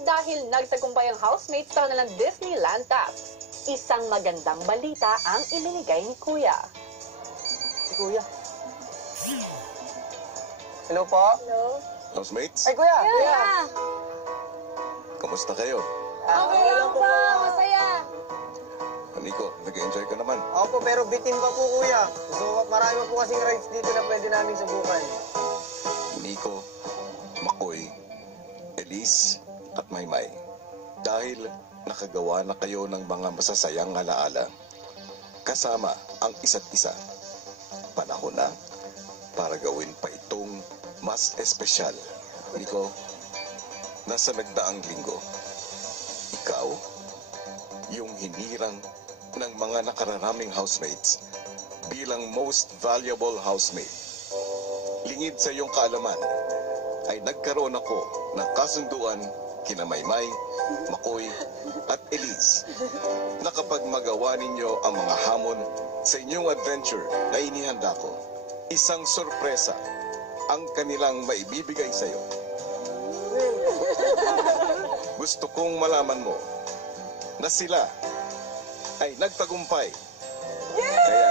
Dahil nagtagumpay ang housemates sa kanilang Disneyland tasks, isang magandang balita ang ibinigay ni Kuya. Si Kuya. Hello po? Hello? Housemates, Ay, Kuya! Kuya! kamusta kayo? Okay lang po, masaya. Nico, nag-enjoy ka naman. Opo, pero bitin pa po, Kuya. So, marami pa po kasing rides dito na pwede namin subukan. Nico, Makoy, Elise, at Maymay. Dahil nakagawa na kayo ng mga masasayang alaala, kasama ang isa't isa. Panahon na para gawin pa itong mas espesyal. Nico, nasa nagdaang linggo, ikaw, yung hinirang ng mga nakararaming housemates bilang most valuable housemate. Lingid sa iyong kaalaman, ay nagkaroon ako ng kasunduan kina Maymay, Makoy, at Elise na kapag magawa ninyo ang mga hamon sa inyong adventure na inihanda ko, isang sorpresa ang kanilang maibibigay sa iyo. Gusto kong malaman mo na sila ay nagtagumpay. Kaya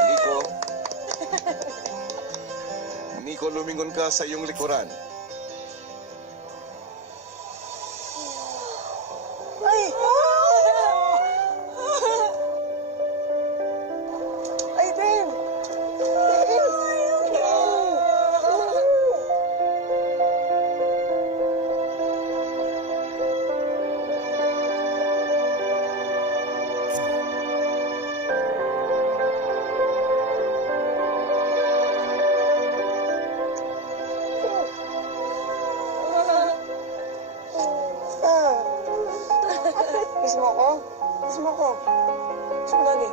Nico, lumingon ka sa iyong likuran. Ay! Ay, Tim! Kiss mo ako? Kiss mo ako. Kiss mo lagi.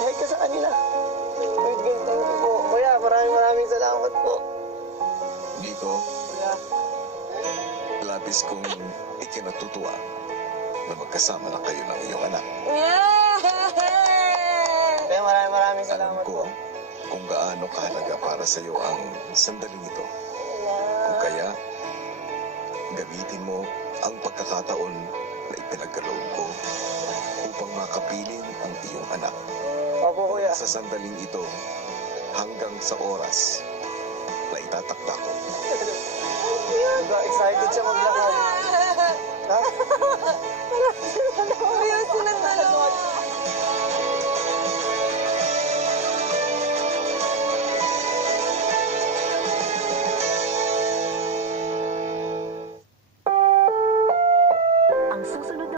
Kahit ka sa kanila. Thank you po. Kuya, maraming salamat po. Nico, Kuya. labis kong ikinatutuwa na magkasama na kayo ng iyong anak. Kuya, maraming salamat Alam ko po. kung gaano kahalaga para sa iyo ang sandaling ito. Kung kaya, gamitin mo ang pagkakataon na ipinagkaloob ko upang makapiling ang iyong anak. Opo, Kuya. Sa sandaling ito, hanggang sa oras na itatakda ko. Excited siya maglakad. Ha? Kuya, silang dalawa.